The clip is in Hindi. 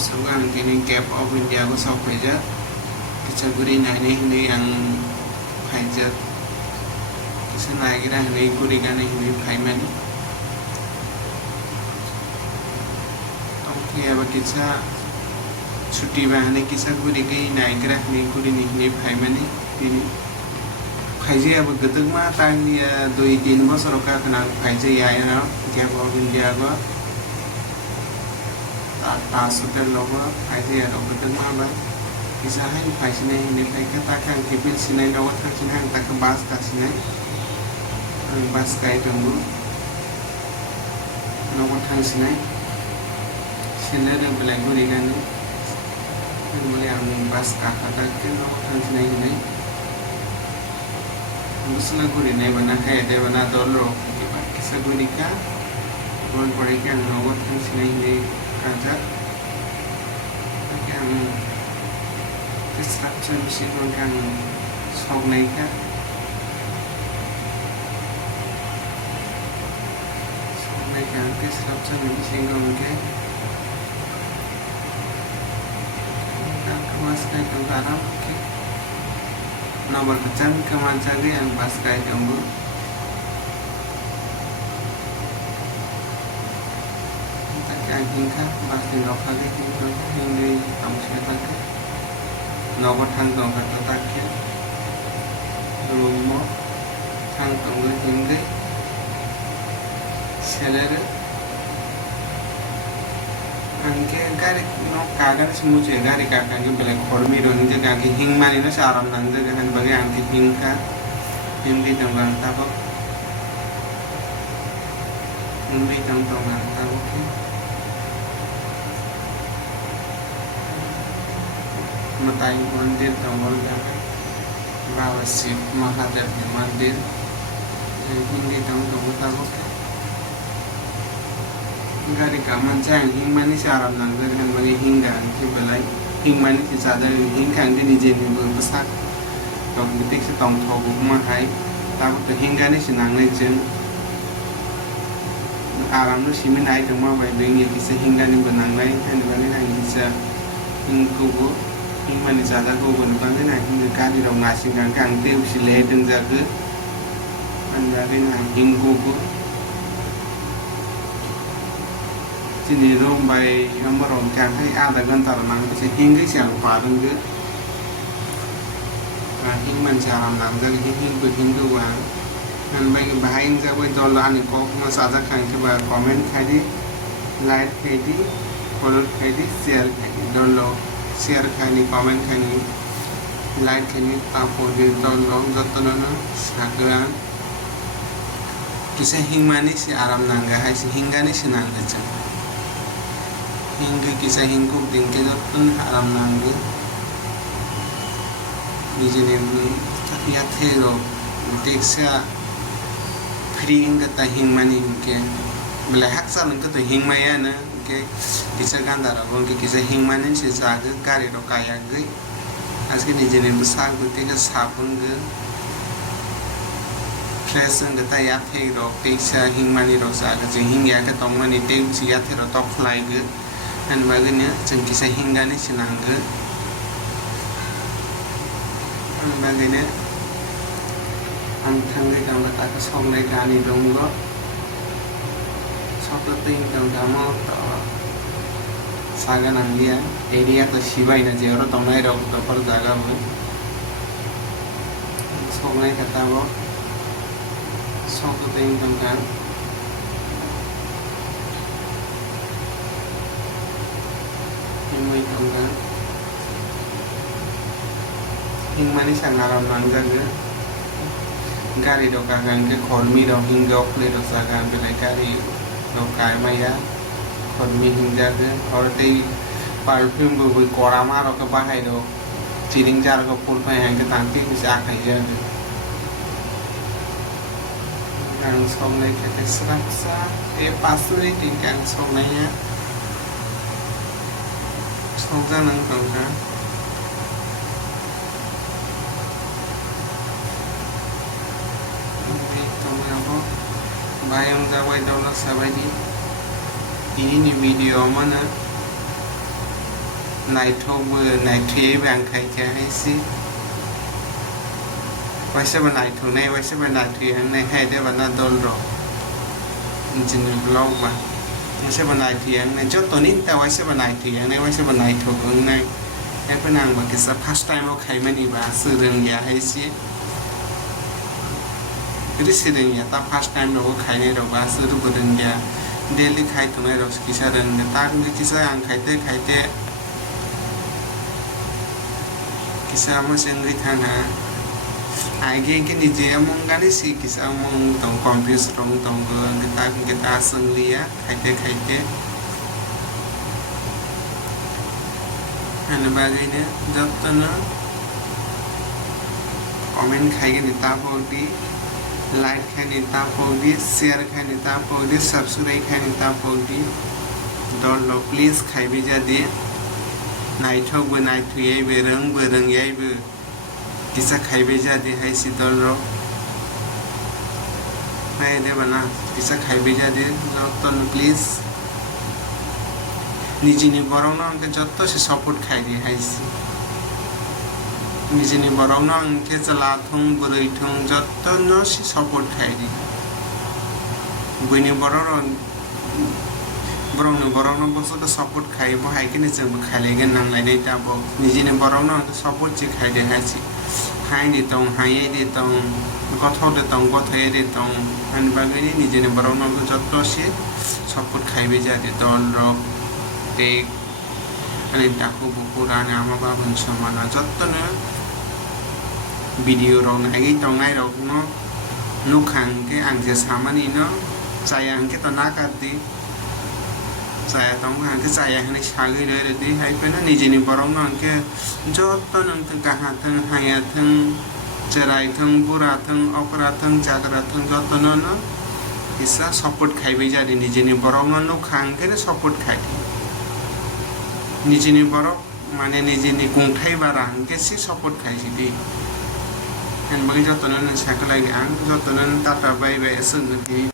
Sekarang kini Gap of India ko sa paja kita guri na ini yang paja kita lagi dah ini guri kan ini payment oke अब kita छुट्टी bahane kita guri ke naik dah ini guri ini payment ini paja अब गतक मा tang dia 2-3 बছर का kena paja ya na Gap of India ko hotel logo idea of the mama is a high fashion in the Pakatan keeping Sinai over Tantan Takabas Tassinai and Baskai Tumbu no one Tansinai Sinai and Blagurigan and William Baska Hatakin over Tansinai Musla Guri never Naka, they were not dollar Kisagurika, one breaker and over Tansinai. Ada yang disruption menggunakan software disruption menggunakan kemaskan tentara nomor kecil kemancari yang paskai jambu hingga masih lokal hingga tamusnya nomor tanggung kata taknya rumah tanggung hingga seller angke gari no kagan semua gari kakan juga beli kormi dong jaga hing mana itu saram nanda kan bagi angke hingga hindi tanggung tabok hindi tanggung tabok Matai Mandir Tambol Jaga Bawa Sip Mahadev Mandir Hindi Tambol Tabok Gari Kaman Chang Hing Mani Saram Nanggar Han Magi Hingga Ki Belai Hing Mani Ki Sadar Hing Kang Di Nije Ni Bu Besak Tong Bitik Se Tong Thobu Mahai Tabok Te Hingga Ni Sinang Le Jeng Aram Lu Simin Ai Tong Ma Bai Deng Ye Kisa Hingga Ni Benang Lai Han Magi Nang Kisa Hing Kubu Hingmani jaga ko bukan na hingga kali dong ngasih kang teu si leden jaga andari na hinggo ko sini dong by nomor on kang hai ada gantar nang bisa hingga siang parang ge hingman jaram nang jaga hinggo wa nan by bahain jaga dol ani ko masa jaga kang coba komen kadi like kadi follow kadi share kadi download share kani comment kani like kani tapo di download jatana sakran kisa hingmani si aram nangga hai si hingga ni si nangga jang hingga kisa hingku dingke jatun aram nangga bijinin ya thero teksa free hingga ta hingmani ke bela haksa nangka to hingmaya na kisah gandar orang kisah hingmanin sih jaga kari do kaya gue asli ni jenis besar gue tiga sabun gue fresh gue tayar hei do kisah hingmani do jaga jeng hingga ke tomman itu siat hei do top fly gue dan bagainya jeng kisah hingga ni senang gue bagainya amthang gue kalau tak kesong lagi kani dong gue Soplating tong damo to saga nandia area to shiba ina jero tong nai ro to par jaga mo sognai kata bo soplating tong kan himai tong kan hingmani sangaram mangga ge gari do kagang ke kormi do hingga okle do saga belai gari do kai maya kormi hingga ke और ते परफ्यूम को कोई कोरा मारो के बाहर दो चीरिंग जार को फुल पे हैं के तांती कुछ आ कहीं जाए gang song này cái serasa pasuri di gang song này ya song ra nang tong ka bayang jawai daulah sabadi ini di video mana नायथौबो नायथ'यैबो आं खायखायाहायसि वाइसोबा नायथ'नाय वाइसोबा नायथ'यैहांनायहाय देबाना दल र' जोंनि ब्लगबा वाइसोबा नायथ'यैहांनाय जत'नि ता वाइसोबा नायथ'यैहांनाय वाइसोबा नायथ'गोंनाय एफोर आंबा किसा फार्स्ट टाइमाव खायमानिबा सोलोंयाहायसि बिदि सोलोंया ता फार्स्ट टाइमाव खायनाय र'बा सोरबो रोंया डेली खायथ'नाय र'स किसा रोंदो ता किसा आं खायते किसा मोसेंगै थाना आगे के निजे अमंग गाने सी किसा अमंग तंग कंफ्यूज रंग तंग kita संगलिया खायते आने बागैनो जतनो कमेंट खायगोन तापौदि लाइक खायनि तापौदि शेयर खायनि तापौदि सब्सक्राइब खायनि तापौदि दल प्लीज खायबि जादि नायथौबो नायथ'यैबो रोंबो रोंयैबो किसा खायबे जादि हाय सिदल र नाय देबाना किसा खायबे जादि जतन प्लीज निजिनि बरंनो आंके जत्तो से सपोर्ट खायदि हायसि निजिनि बरंनो आंके चलाथुं बुरैथुं जत्तो से सपोर्ट खायदि बयनि बरंनो बसो सपोर्ट खायो बहायखिनि जोंबो खायलायगोन नांलायनाय दाबो निजिनि बरंनो आंके सपोर्ट जे खायदि हायसि हायदि दं हायैदि दं गथ'दि दं गथ'यैदि दं आंनि बागैनि निजिनि बरंनो आंके जत्तो से सपोर्ट खायबे जादि दल र टेक अनि दाखो बुकुरानि आमा बाबुनि समाना जत्तनो भिडियो रं नायगै दंनाय रंनो नुखांके आंजे सामानि न जायांके त नाकादि जाया दं आंके जायांके सागै रेदि हायफेना निजिनि बरंनो आंके जत्तनो गाहाथों हायाथों जेरायथों बुराथों अकराथों जाग्राथों जत्तनो न किसा सपोर्ट खायबे जादि निजिनि बरंनो नुखांके सपोर्ट खायदि निजिनि बरक माने निजिनि गुंथाय बारा हांके सि सपोर्ट खायसिदि हेनबागै जतनो साखलाय आं जतनो टाटा बाय बाय सोंगि